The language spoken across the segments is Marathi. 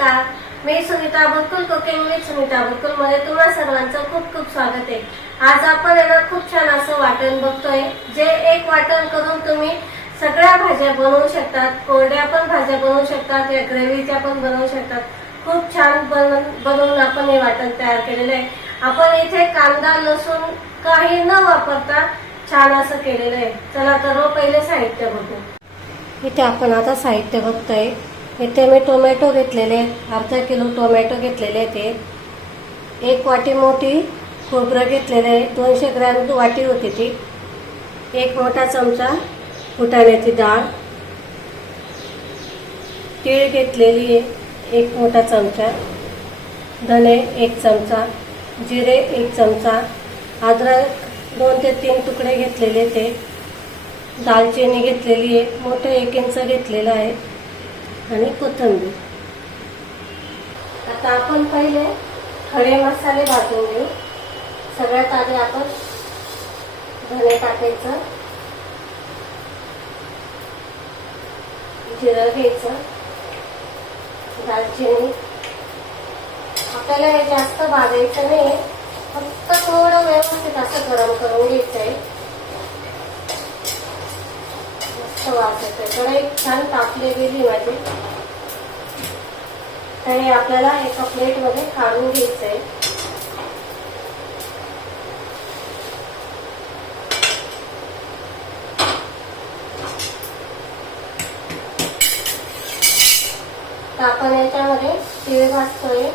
नमस्कार. मी सुनीता बुलकुल कुकिंग विथ सुनीता बुलकुलमध्ये तुम्हा सर्वांचं खूप खूप स्वागत आहे. आज आपण यांना खूप छान असं वाटण बघतोय जे एक वाटण करून तुम्ही सगळ्या भाज्या बनवू शकतात. कोरड्या पण भाज्या बनवू शकतात या ग्रेव्हीच्या पण बनवू शकतात. खूप छान बनवून बनवून आपण हे वाटण तयार केलेलं आहे. आपण इथे कांदा लसूण काही न वापरता छान असं केलेलं आहे. चला तर हो, पहिले साहित्य बघू. इथे आपण आता साहित्य बघतोय. इथे मी टोमॅटो घेतलेले आहेत अर्धा किलो टोमॅटो घेतलेले आहेत एक वाटी मोठी खोबरं घेतलेलं आहे दोनशे ग्रॅम वाटी होती ती. एक मोठा चमचा फुटाण्याची डाळ. तीळ घेतलेली आहे एक मोठा चमचा. धने एक चमचा. जिरे एक चमचा. अद्रक दोन ते तीन तुकडे घेतलेले ते. दालचिनी घेतलेली आहे मोठं एक इंच घेतलेलं आहे. आणि कोथिंबीर. आता आपण पहिले खडे मसाले भाजून घेऊ. सगळ्यात आधी आपण धने टाकायचं. जिरं घ्यायचं. दालचिनी. आपल्याला हे जास्त भाजायचं नाही. फक्त थोडं व्यवस्थित असं गरम करून घ्यायचं आहे मस्त वास येतोय. कढई छान तापली गेली माझी. तर हे आपल्याला एका प्लेटमध्ये काढून घ्यायचं आहे तर आपण याच्यामध्ये तीळ भाजतोय.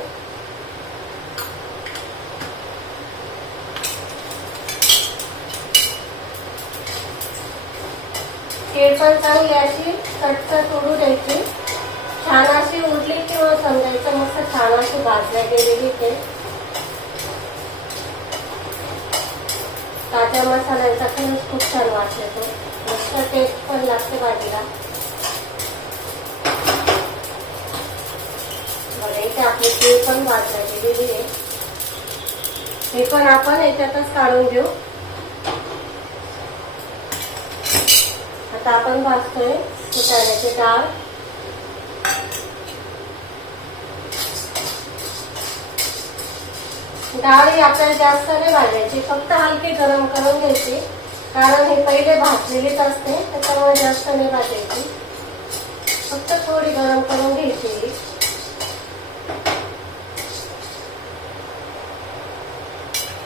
तीळ चांगली अशी कटकट उडू द्यायची छान अशी उरली किंवा समजायचं मस्त छान अशी भाजल्या गेलेली ते. ताज्या मसाल्यांचा खरंच खूप छान वास येतो. मस्त टेस्ट पण लागते भाजीला. बघा इथे आपली तीळ पण भाजल्या गेलेली आहे. हे पण आपण याच्यातच काढून घेऊ. आता आपण भाजतोय फुटाण्याची डाळ. डाळ ही आपल्याला जास्त नाही भाजायची फक्त हलकी गरम करून घ्यायची. कारण हे पहिले भाजलेलीच असते त्याच्यामुळे जास्त नाही भाजायची. फक्त थोडी गरम करून घ्यायची.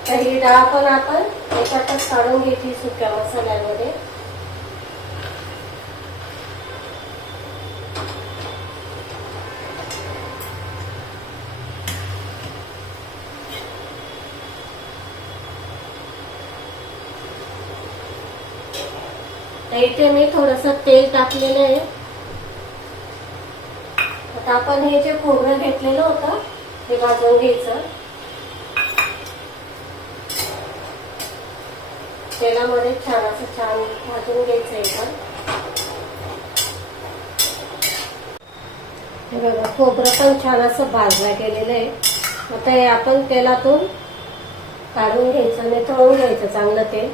तर ही डाळ पण आपण याच्यातच काढून घ्यायची सुक्या मसाल्यामध्ये. इथे मी थोडस तेल टाकलेलं आहे. आता आपण हे जे खोबरं घेतलेलं होतं ते भाजून घ्यायचं. तेलामध्ये छान असं छान भाजून घ्यायचं आहे पण हे बघा खोबरं पण छान असं भाजलं गेलेलं आहे. आता हे आपण तेलातून काढून घ्यायचं आणि तळून घ्यायचं चांगलं तेल.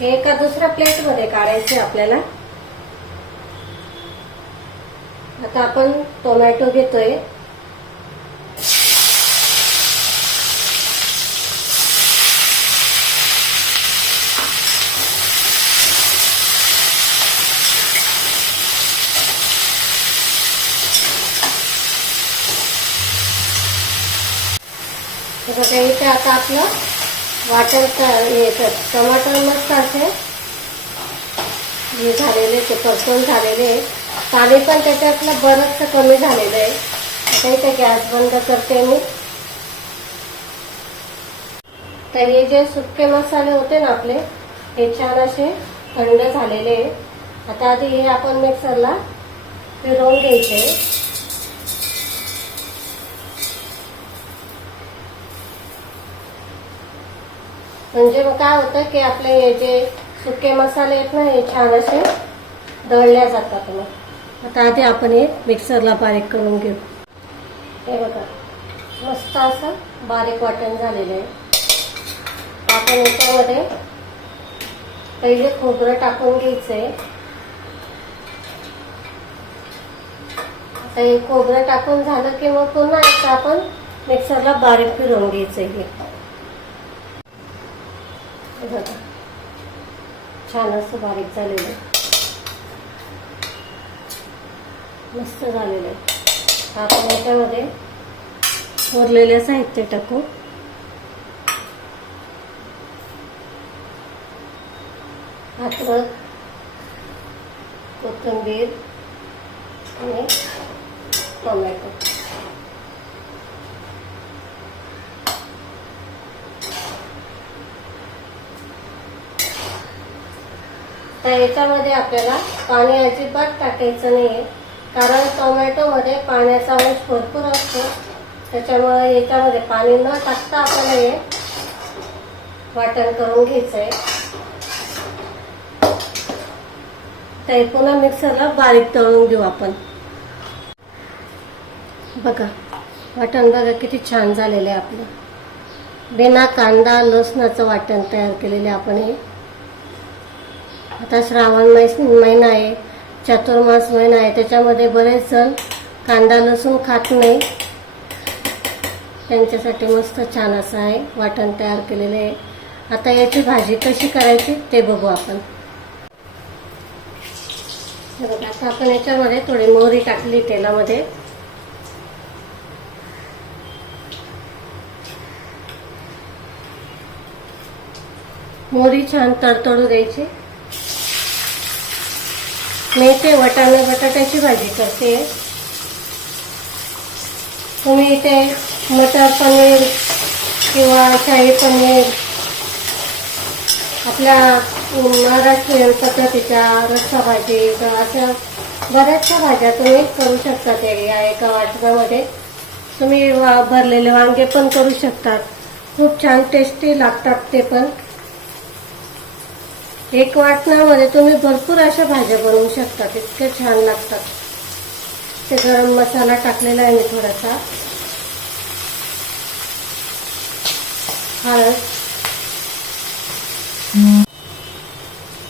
हे एका दुसऱ्या प्लेटमध्ये काढायचे आपल्याला. आता आपण टोमॅटो घेतोय. बघा इथे आता आपलं वाटण हे टमाटर मस्त असे. हे झालेले ते परतून झालेले. पाणी पण त्याच्यातलं बरंचसं कमी झालेलं आहे. आता इथे गॅस बंद करते मी. तर हे जे सुके मसाले होते ना आपले हे छान असे थंड झालेले. आता आधी हे आपण मिक्सरला फिरवून घ्यायचे. म्हणजे मग काय होतं की आपले हे जे सुके मसाले आहेत ना हे छान असे दळल्या जातात मग. आता आधी आपण हे मिक्सरला बारीक करून घेऊ. हे बघा मस्त असं बारीक वाटण झालेलं आहे. आपण याच्यामध्ये पहिले खोबरं टाकून घ्यायचं आहे आता हे खोबरं टाकून झालं की मग पुन्हा आपण मिक्सरला बारीक फिरवून घ्यायचं हे. हे बघा. छान असं बारीक झालेलं आहे. मस्त झालेलं आहे. आपण याच्यामध्ये उरलेले साहित्य टाकू. अद्रक कोथिंबीर आणि टोमॅटो. तर याच्यामध्ये आपल्याला पाणी अजिबात टाकायचं नाही आहे कारण टोमॅटोमध्ये पाण्याचा अंश भरपूर असतो. त्याच्यामुळे याच्यामध्ये पाणी न टाकता आपल्याला हे वाटण करून घ्यायचं आहे ते पुन्हा मिक्सरला बारीक तळून घेऊ आपण. बघा वाटण बघा किती छान झालेलं आहे आपलं. बिना कांदा लसणाचं वाटण तयार केलेलं आहे आपण हे. आता श्रावण महिना आहे चातुर्मास महिना आहे त्याच्यामध्ये बरेच जण कांदा लसूण खात नाही. त्यांच्यासाठी मस्त छान असं आहे वाटण तयार केलेलं आहे. आता याची भाजी कशी करायची ते बघू आपण. आता आपण याच्यामध्ये थोडी मोहरी टाकली तेलामध्ये. मोहरी छान तडतडू द्यायची. मी इथे वटाणे बटाट्याची भाजी करते. तुम्ही इथे मटर पनीर किंवा शाही पनीर आपल्या महाराष्ट्रीयन पद्धतीच्या रस्सा भाजी किंवा अशा बऱ्याचशा भाज्या तुम्ही करू शकता ते या एका वाटणामध्ये तुम्ही वा- भरलेले वांगे पण करू शकतात. खूप छान टेस्टी लागतात ते पण. एक वाटणामध्ये तुम्ही भरपूर अशा भाज्या बनवू शकतात इतके छान लागतात. ते गरम मसाला टाकलेला आहे मी थोडासा. हळद.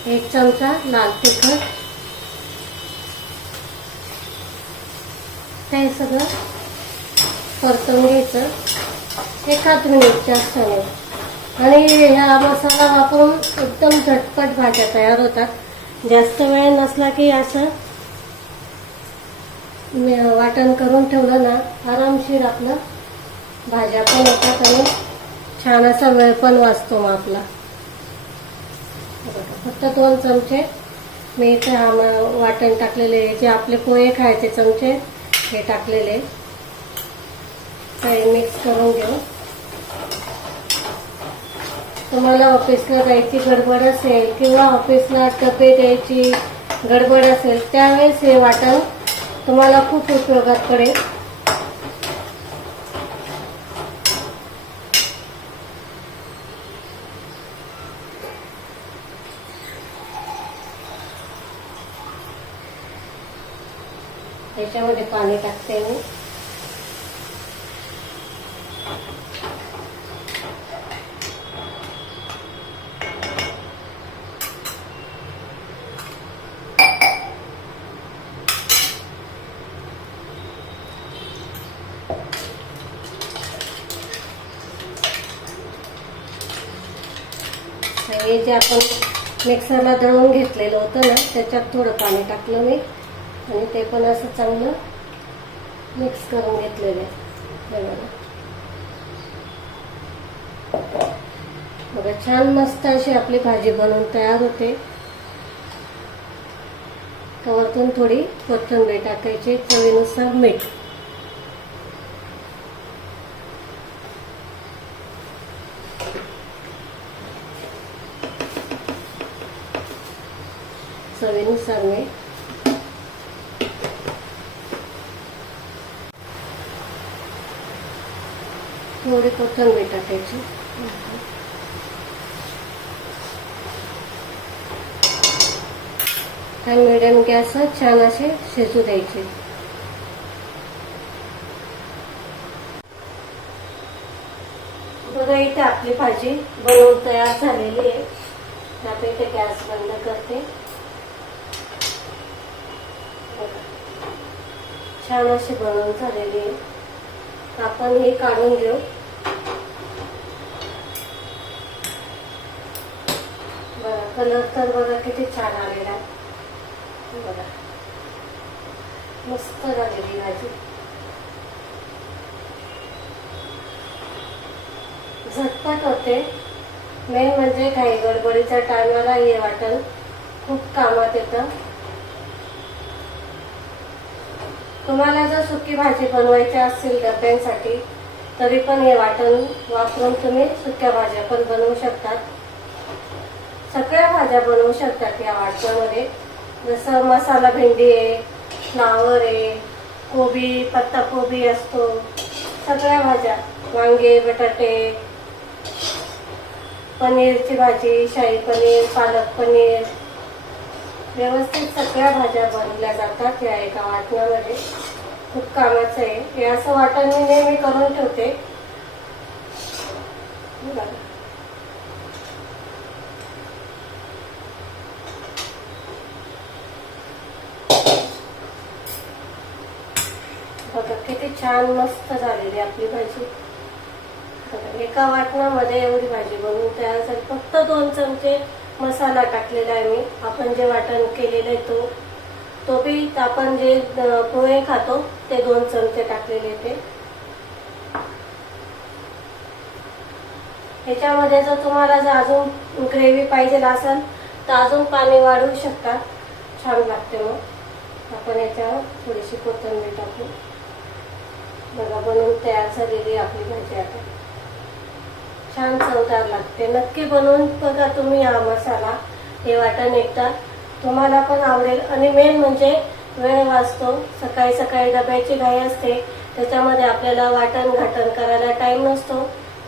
एक चमचा लाल तिखट. हे सगळं परतून घ्यायचं. एकाच मिनिट जास्त नाही. आणि ह्या मसाला वापरून एकदम झटपट भाज्या तयार होतात. जास्त वेळ नसला की असं वाटण करून ठेवलं ना आरामशीर आपलं भाज्या पण होतात आणि छान असा वेळ पण वाचतो मग आपला. फक्त दोन चमचे मी इथे हा वाटण टाकलेले जे आपले पोहे खायचे चमचे हे टाकलेले काही मिक्स करून घेऊ. तुम्हाला ऑफिसला जायची गडबड असेल किंवा ऑफिसला टपे द्यायची गडबड असेल त्यावेळेस हे वाटण तुम्हाला खूप उपयोगात पडेल. त्याच्यामध्ये पाणी टाकते मी. हे जे आपण मिक्सरला दळून घेतलेलं होतं ना त्याच्यात थोडं पाणी टाकलं मी. आणि ते पण असं चांगलं मिक्स करून घेतलेलं आहे. बघा. छान मस्त अशी आपली भाजी बनवून तयार होते. तर थोडी कोथिंबीर टाकायची चवीनुसार मीठ. चवीनुसार मीठ थोडी कोथंबीर टाकायची आणि मिडियम गॅस छान असे शिजू द्यायचे बघा इथे आपली भाजी बनवून तयार झालेली आहे आता गॅस बंद करते बघा. छान अशी बनवून झालेली आहे. आपण हे काढून घेऊ. बघा कलर तर बघा किती छान आलेला बघा. मस्त झालेली भाजी. झटपट होते. मेन म्हणजे काही गडबडीच्या टायमाला हे वाटण खूप कामात येतं. तुम्हाला जर सुकी भाजी बनवायची असेल डब्यांसाठी तरी पण हे वाटण वापरून तुम्ही सुक्या भाज्या पण बनवू शकतात. सगळ्या भाज्या बनवू शकतात या वाटणामध्ये. जसं मसाला भेंडी आहे फ्लावर आहे कोबी पत्ता कोबी असतो. सगळ्या भाज्या वांगे बटाटे पनीरची भाजी शाही पनीर पालक पनीर व्यवस्थित सगळ्या भाज्या बनवल्या जातात या एका वाटणामध्ये खूप कामाचं आहे. हे असं वाटण मी नेहमी करून ठेवते. बघा. किती छान मस्त झालेली आपली भाजी. एका वाटणामध्ये एवढी भाजी बनवून तयार झाली. फक्त दोन चमचे मसाला टाकलेला आहे मी. आपण जे वाटण केलेलं आहे तो तो बी आपण जे पोहे खातो ते दोन चमचे टाकलेले ते. ह्याच्यामध्ये जर तुम्हाला जर अजून ग्रेव्ही पाहिजे असेल तर अजून पाणी वाढवू शकता. छान लागते मग. आपण याच्यावर थोडीशी कोथिंबीर टाकू. बघा बनवून तयार झालेली आपली भाजी आता. छान चवदार लागते. नक्की बनवून बघा तुम्ही हा मसाला. हे वाटण एकदा. तुम्हाला पण आवडेल. आणि मेन म्हणजे वेळ वाचतो. सकाळी सकाळी डब्याची घाई असते. त्याच्यामध्ये आपल्याला वाटण घाटण करायला टाईम नसतो.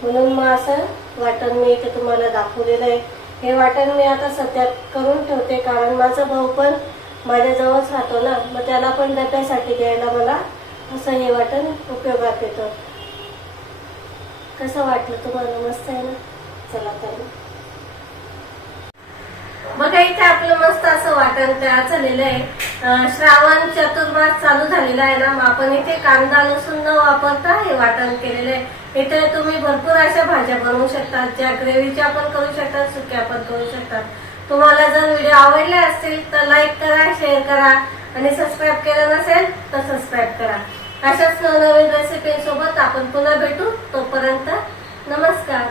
म्हणून मग असं वाटण मी इथे तुम्हाला दाखवलेलं आहे. हे वाटण मी आता सध्या करून ठेवते. कारण माझा भाऊ पण माझ्याजवळच राहतो ना. मग त्याला पण डब्यासाठी द्यायला मला असं हे वाटण उपयोगात येतं. कसं वाटलं तुम्हाला? मस्त आहे ना? चला तर. बघा इथे आपलं मस्त असं वाटण तयार झालेलं आहे. श्रावण चतुर्मास चालू झालेला आहे ना मग आपण इथे कांदा लसूण न वापरता हे वाटण केलेलं आहे. इथे तुम्ही भरपूर अशा भाज्या बनवू शकतात ज्या ग्रेव्हीच्या पण करू शकतात सुक्या पण करू शकतात. तुम्हाला जर व्हिडिओ आवडले असतील तर लाईक करा शेअर करा. आणि सबस्क्राईब केलं नसेल तर सबस्क्राईब करा. अशाच नवीन रेसिपी सोबत आपण पुन्हा भेटू. तोपर्यंत नमस्कार.